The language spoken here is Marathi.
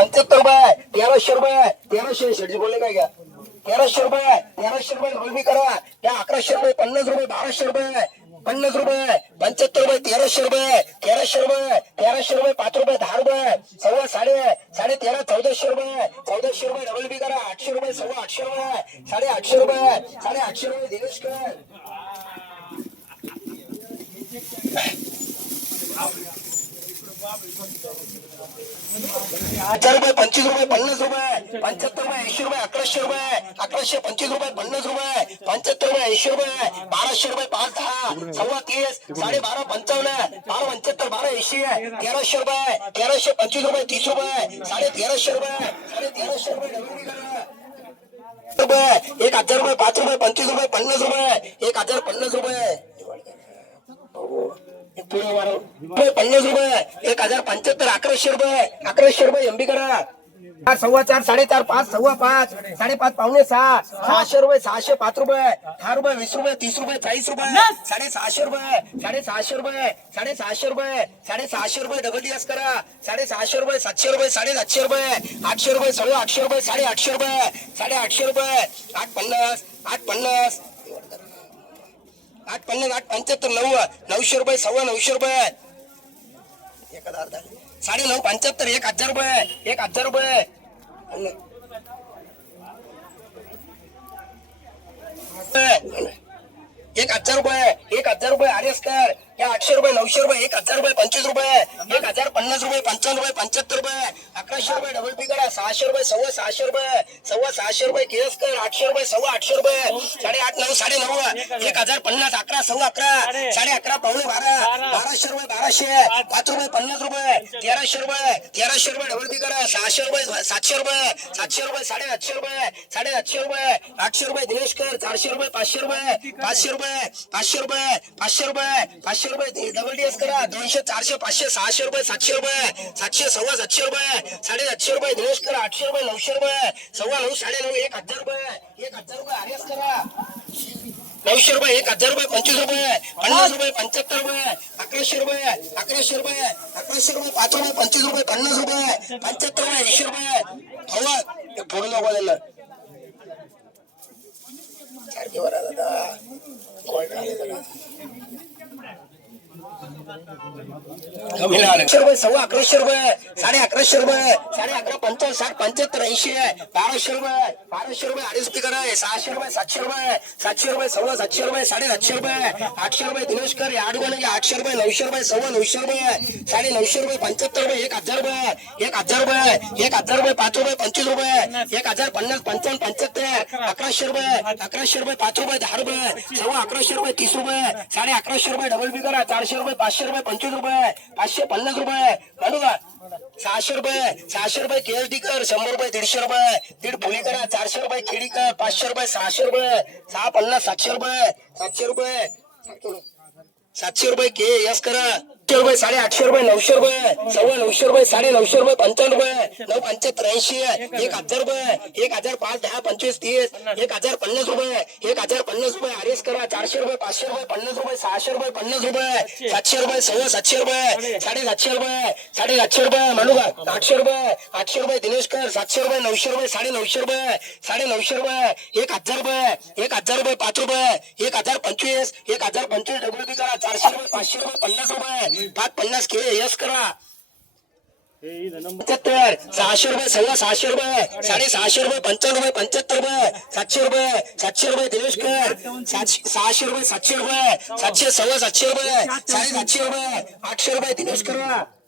₹75 1300 शेटजी बोलले काय घ्या ₹1300 डबल बी करा या ₹1100 ₹50 ₹1200 ₹50 ₹75 ₹1300 ₹1300 ₹5 ₹10 सव्वा साडे ₹13 ₹1400 डबल बी करा ₹800 सव्वा ₹800 ₹850 दिनेशकर ₹1000 ₹25 ₹50 ₹75 ₹80 ₹1100 ₹1125 ₹50 ₹75 ₹80 ₹1200 5 10 सव्वा 30 12.5 55 12 75 12 80 ₹1300 ₹1325 ₹30 ₹1300 ₹1300 ₹1000 ₹5 ₹25 ₹50 ₹50 ₹1075 ₹1100 एमबी करा सव्वा 4 4.5 5 सव्वा 5 5.5 पावणे 6 ₹600 ₹605 ₹10 ₹20 ₹30 ₹40 ₹600 ₹600 डबल डीएस करा ₹600 ₹700 ₹750 ₹800 सव्वा ₹800 ₹850 ₹850 850 ₹850 ₹900 सव्वा ₹900 ₹975 ₹1000 ₹1000 आर्यस्कर या ₹800 ₹900 ₹1000 ₹25 ₹1050 ₹55 ₹75 ₹1100 डबल पी करा ₹600 सव्वा ₹600 केसकर ₹800 सव्वा ₹800 8.5 9 ₹9 11 सव्वा 11 11.5 पावणे 12 ₹1200 ₹5 ₹50 ₹1300 डबल पी करा ₹600 ₹700 ₹800 ₹800 दिनेशकर ₹400 ₹500 डबल डीएस करा ₹200 400 500 ₹600 ₹700 सव्वा ₹700 दिनेशकर ₹800 ₹900 सव्वा ₹9 ₹1000 आर्यस करा ₹900 ₹1000 ₹25 ₹50 ₹75 ₹1100 ₹5 ₹25 ₹50 ₹75 ₹80 हवा पूर्ण बोलायला सारखे बरा दादा सव्वा ₹1100 ₹1150 ₹11 75 80 ₹1200 अडीच करा ₹600 ₹700 सव्वा ₹700 ₹800 दिनेशकर ₹800 ₹900 सव्वा ₹900 ₹900 ₹75 ₹1000 ₹5 ₹25 ₹1050 55 ₹1100 ₹5 ₹10 सव्वा ₹1100 ₹30 ₹1100 डबल बी करा ₹400 ₹500 ₹25 ₹550 काढू का ₹600 केएसडी कर ₹100 ₹150 दीड फुली करा ₹400 खेडी कर ₹500 ₹600 ₹700 ₹700 के यस करा ₹800 ₹900 सव्वा ₹900 ₹900 ₹95 ₹975 ₹80 ₹1000 5 10 25 30 ₹1050 ₹1050 आर्यस करा ₹400 500 ₹50 ₹600 ₹50 ₹700 सव्वा ₹700 ₹750 म्हणू का ₹800 दिनेशकर ₹700 ₹900 ₹900 ₹1000 ₹1000 ₹5 ₹1025 डब्ल्यूपी करा ₹400 500 ₹50 550 के यस करा ₹75 ₹600 सव्वा ₹600 ₹650 ₹75 ₹700 दिनेशकर ₹600 ₹700 सव्वा ₹700 ₹700 ₹800 दिनेशकर